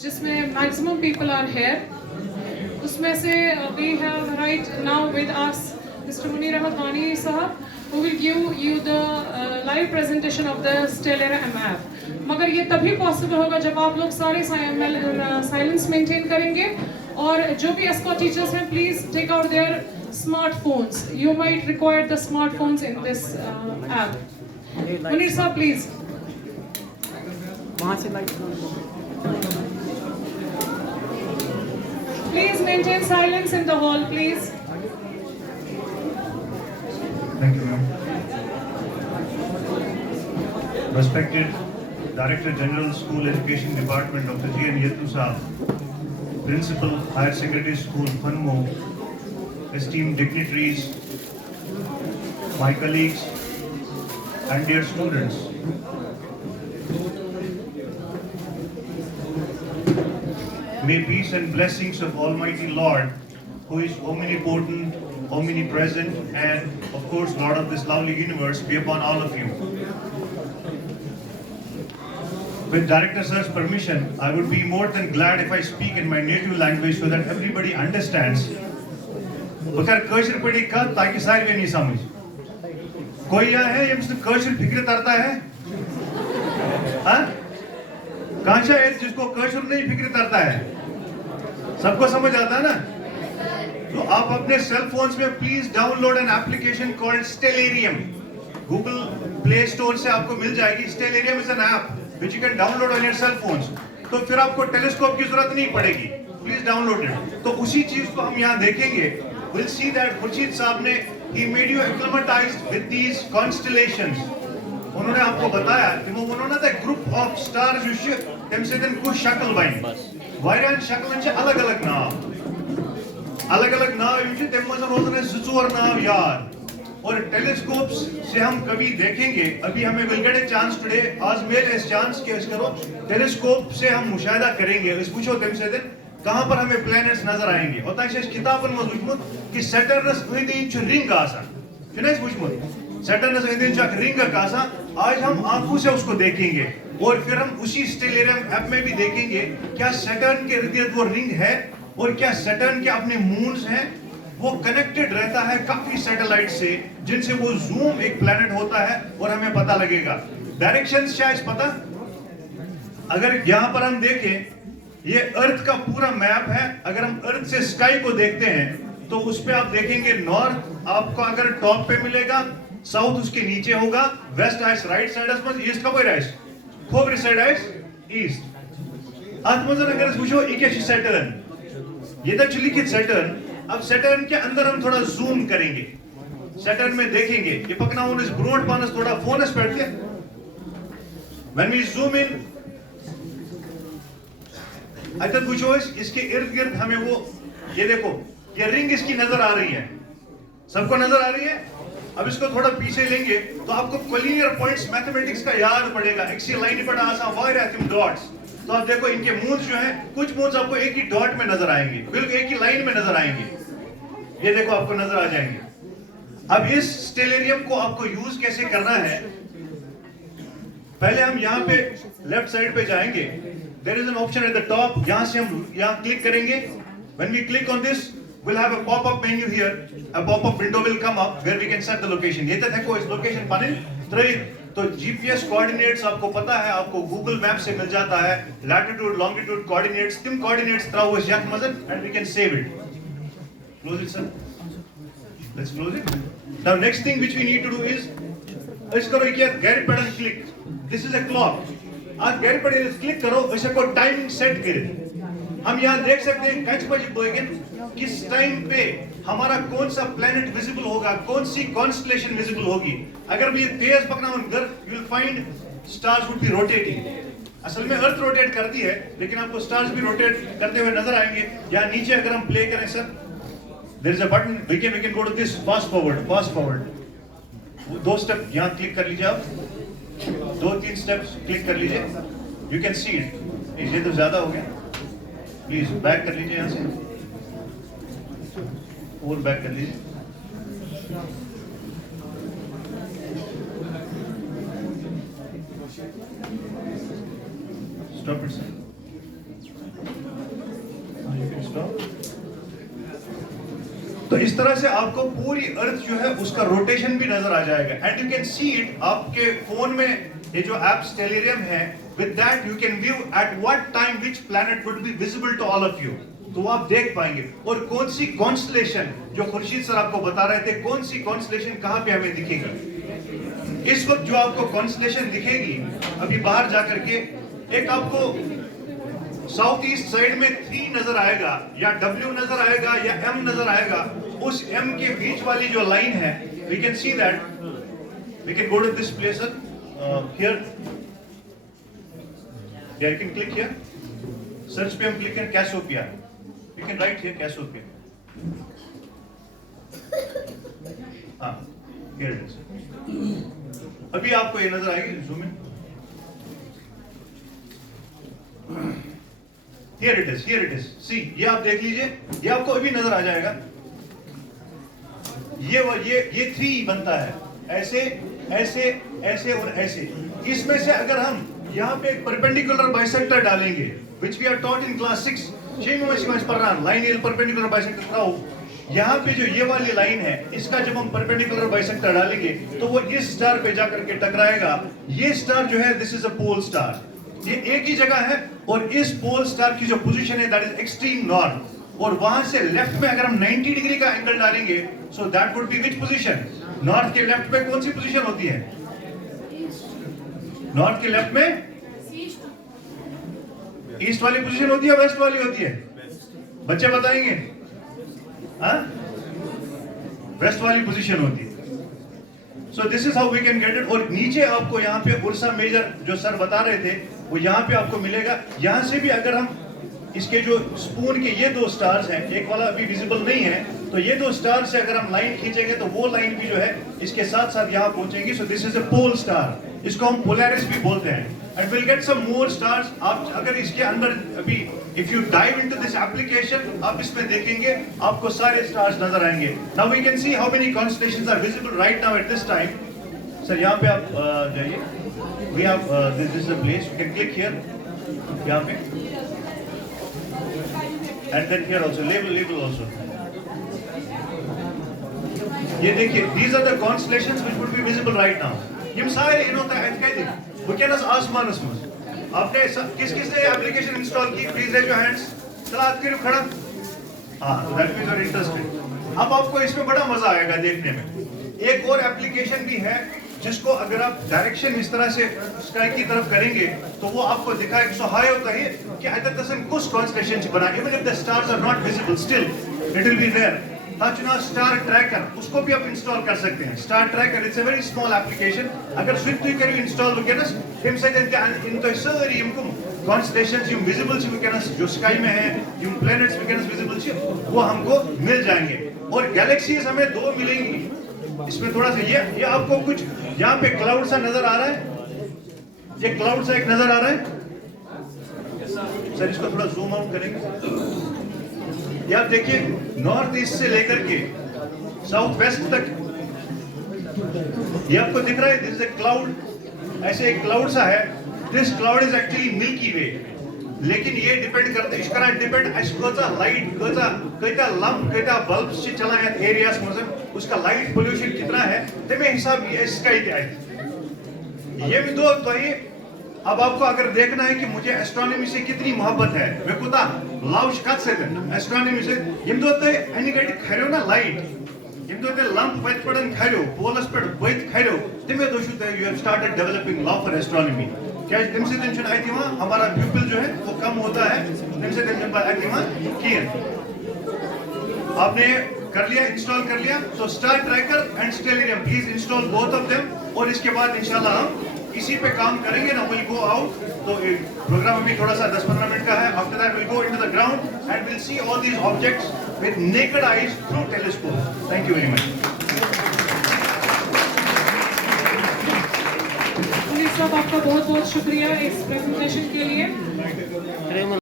जिसमें maximum people are here, उसमें से we have right now with us mister Munir Ahmad Wani sahab who will give you the live presentation of the Stellera MF. मगर ये तभी possible होगा जब आप लोग सारे साइलेंस मेंटेन करेंगे और जो भी एस्कॉर्ट टीचर्स हैं please take out their smartphones. You might require the smartphones in this app. Munir sahab please. वहाँ से light Please maintain silence in the hall, please. Thank you, ma'am. Respected Director General School Education Department Dr. G.N. Yettu Saab, Principal Higher Secondary School Panmo, esteemed dignitaries, my colleagues, and dear students. May peace and blessings of Almighty Lord, who is omnipotent, omnipresent, and of course Lord of this lovely universe, be upon all of you. With Director Sir's permission, I would be more than glad if I speak in my native language so that everybody understands. बकर कशर पड़ी का ताकि सारे भी नहीं समझ. कोई यहाँ है ये मुझसे कशर फिक्र करता है? हाँ? कांशा है जिसको कशर नहीं फिक्र करता है? सबको समझ आता है ना? तो आप अपने सेल फोन्स में please download an application called Stellarium. Google Play Store से आपको मिल जाएगी. Stellarium is an app which you can download on your cell phones. तो फिर आपको टेलीस्कोप की जरूरत नहीं पड़ेगी. Please download it. तो उसी चीज को हम यहाँ देखेंगे. Will see that Khurshid sahab ने ही made you acclimatized with these constellations. उन्होंने आपको बताया कि वो उन्होंने द ग्रुप ऑफ स्टार्स युश तम से कुछ शक्ल बन वारियान शक्लन से अलग अलग नाव युश तम मज रोजन जोर नाव याद. और टेलीस्कोप्स से हम कभी देखेंगे. अभी हमें will get a chance today आज मेल इस चांस के इस करो टेलीस्कोप से हम मुशाहिदा करेंगे. इस पूछो तम से कहां पर हमें प्लैनेट्स नजर आएंगे. और ताकि इस किताबन में वुचमुत कि सैटर्नस अंदि रिंग आसान छुना वुचमुत. सैटर्नस अंदि रिंग आसान. आज हम आंखों से उसको देखेंगे और फिर हम उसी स्टेलेरियम ऐप में भी देखेंगे क्या सैटर्न के इर्द गिर्द वो रिंग है और क्या सैटर्न के अपने मून्स हैं. वो कनेक्टेड रहता है काफी सैटेलाइट से जिनसे वो जूम एक प्लैनेट होता है और हमें पता लगेगा. डायरेक्शंस शायद पता. अगर यहां पर हम देखें ये अर्थ का पूरा मैप है. अगर हम अर्थ से स्काई को देखते हैं तो उस पे आप देखेंगे नॉर्थ आपको अगर टॉप पे मिलेगा, साउथ उसके नीचे होगा, वेस्ट आइस राइट साइड में, ईस्ट का कोई राइट खोबरी साइड आइस ईस्ट. आत्मजन अगर वुचो ये सैटर्न ये तक लिखित सैटर्न. अब सैटर्न के अंदर हम थोड़ा जूम करेंगे. सैटर्न में देखेंगे ये पकना इस ब्रोड पानस थोड़ा फोनस बैठते. व्हेन वी जूम इन अगर पूछो इसके इर्द गिर्द हमें वो ये देखो ये रिंग इसकी नजर आ रही है. सबको नजर आ रही है. अब इसको थोड़ा पीछे लेंगे तो आपको कोलिनियर पॉइंट्स मैथमेटिक्स का याद पड़ेगा. एक सी लाइन पर आसा वायरा तुम डॉट्स. तो आप देखो इनके मूव्स जो हैं कुछ मूव्स आपको एक ही डॉट में नजर आएंगे, बिल्कुल एक ही लाइन में नजर आएंगे. ये देखो आपको नजर आ जाएंगे. अब इस स्टेलेरियम को आपको यूज कैसे करना है. पहले हम यहाँ पे लेफ्ट साइड पे जाएंगे. There is an option at the top. यहाँ से हम यहाँ क्लिक करेंगे. When we click on this, we'll have a pop-up menu here. A pop-up window will come up where we can set the location. ये तो देखो इस location panel तो GPS coordinates आपको पता है, आपको Google Maps से मिल जाता है. Latitude, longitude coordinates, तिम coordinates तरह हुए जात मज़न and we can save it. Close it, sir. Let's close it. Now next thing which we need to do is इस करो क्या गैर pattern click. This is a clock. आज गैर पर क्लिक करो इसे को टाइमिंग सेट करें. हम यहाँ देख सकते हैं कच बजे बगन किस टाइम पे हमारा कौन सा प्लेनेट विजिबल होगा, कौन सी कॉन्स्टेलेशन विजिबल होगी. अगर भी तेज पकना उनकर you will find stars would be rotating. असल में अर्थ रोटेट करती है लेकिन आपको स्टार्स भी रोटेट करते हुए नजर आएंगे. यहाँ नीचे अगर हम प्ले करें sir there is a button we can go to this fast forward. दो स्टेप यहाँ क्लिक कर लीजिए. आप 2-3 स्टेप्स क्लिक कर लीजिए. You can see it. ये तो ज्यादा हो गया. प्लीज बैक कर लीजिए यहाँ से और बैक कर लीजिए. Stop it sir. तो इस तरह से आपको पूरी अर्थ जो है उसका रोटेशन भी नजर आ जाएगा and you can see it आपके फोन में ये जो ऐप स्टेलेरियम है with that you can view at what time which planet would be visible to all of you तो आप देख पाएंगे और कौन सी कॉन्स्टलेशन जो खुर्शीद सर आपको बता रहे थे कौन सी कॉन्स्टलेशन कहां पे हमें दिखेगा इस वक्त जो आपको कॉन्स्टलेशन दिखेगी अभी बाहर जाकर के एक आपको साउथ ईस्ट साइड में 3 नजर आएगा या W नजर आएगा या M नजर आएगा उस M के बीच वाली जो लाइन है we can see that we can go to this place here या you can click here search पे हम क्लिक करें Cassiopeia you can write here Cassiopeia हां हियर इट इज अभी आपको ये नजर आएगी zoom in Here it is. See, ये आप देख लीजिए, ये आपको अभी नजर आ जाएगा। ये 3 बनता है, ऐसे, ऐसे, ऐसे और ऐसे। इसमें से अगर हम यहाँ पे एक परपेंडिकुलर बाइसेक्टर डालेंगे, which we are taught in class 6, 6 में पढ़ रहा लाइनियल परपेंडिकुलर बाइसेक्टर का हो। यहाँ पे जो ये वाली लाइन है, इसका जब हम परपेंडिकुलर बाइसेक्टर डालेंगे, तो वो इस स्टार पे जाकर के टकराएगा। ये स्टार जो है, this is a pole star. ये एक ही जगह है और इस पोल स्टार की जो पोजीशन है दैट इज एक्सट्रीम नॉर्थ और वहां से लेफ्ट में अगर हम 90 डिग्री का एंगल डालेंगे so that would be which position north के लेफ्ट में कौन सी पोजीशन होती है नॉर्थ के लेफ्ट में ईस्ट वाली पोजीशन होती है वेस्ट वाली होती है बच्चे बताएंगे हाँ वेस्ट वाली पोजीशन होती है So this is how we can get it और नीचे आपको यहाँ पे उर्सा मेजर जो सर बता रहे थे वो यहाँ पे आपको मिलेगा यहाँ से भी अगर हम इसके जो स्पून के ये 2 स्टार्स हैं एक वाला अभी विजिबल नहीं है तो ये 2 स्टार से अगर हम लाइन खींचेंगे तो वो लाइन भी जो है इसके साथ साथ यहाँ पहुंचेंगी so this is a pole star इसको हम पोलैरिस भी बोलते हैं and will get some more stars आप अगर इसके अंदर अभी if you dive into this application आप इसमें देखेंगे आपको सारे स्टार्स नजर आएंगे now we can see how many constellations are visible right now at this time sir यहाँ पे आप जाइए we have this is the place you can click here यहाँ पे and then here also label also ये देखिए these are the constellations which would be visible right now यम सारे इन होता है कहते वुकेनस आसमानस में आपने किस-किस ने एप्लीकेशन इंस्टॉल की प्लीज रेज योर हैंड्स चला करो खड़ा हां that means you are interested अब आपको इसमें बड़ा मजा आएगा देखने में एक और एप्लीकेशन भी है जिसको अगर आप डायरेक्शन इस तरह से स्काई की तरफ करेंगे तो वो आपको दिखाएगा सो हाई होता है कि अगर तसन कुछ कॉन्स्टेलेशन बना even if the stars are not visible still it will be there ताचुना स्टार ट्रैकर उसको भी आप इंस्टॉल कर सकते हैं star tracker it's a very small application अगर स्विफ्ट तुई करियो इंस्टॉल वगैरह हम से इन तो सारी इनको कॉन्स्टेलेशंस यम विजिबल छी वगैरह जो स्काई में है यम प्लैनेट्स वगैरह विजिबल छी वो हमको मिल जाएंगे और गैलेक्सीज हमें 2 मिलेंगी इसमें थोड़ा सा ये आपको कुछ यहाँ पे क्लाउड सा नजर आ रहा है ये क्लाउड सा एक नजर आ रहा है सर इसको थोड़ा जूम आउट करेंगे ये आप देखिए नॉर्थ ईस्ट से लेकर के साउथ वेस्ट तक ये आपको दिख रहा है दिस इज अ क्लाउड ऐसे एक क्लाउड सा है this cloud is actually Milky Way लेकिन ये डिपेंड करते इसका डिपेंड कचा लाइट कता लंप कता बल्ब से चला है एरियास में उसका लाइट पोल्यूशन कितना है तमे हिसाब ये स्काई ते ये भी दो तो ये अब आपको अगर देखना है कि मुझे एस्ट्रोनॉमी से कितनी मोहब्बत है वे कुता लाउश कत से एस्ट्रोनॉमी से यम दो ते एनिगेट खरियो ना लाइट यम दो ते लंप वत पड़न खरियो पोलस पर वत खरियो तमे दो शुते you have started developing love for astronomy क्या दिन से दिन आई थी हमारा प्यूपिल जो है वो कम होता है दिन से दिन पर आई थी किए आपने कर लिया इंस्टॉल कर लिया तो star tracker and Stellarium please install both of them और इसके बाद इंशाल्लाह हम इसी पे काम करेंगे ना विल गो आउट तो प्रोग्राम अभी थोड़ा सा 10-15 मिनट का है after that will go into the ground and will see all these objects with naked eyes through telescope thank you very much police sahab आपका बहुत बहुत शुक्रिया इस प्रेजेंटेशन के लिए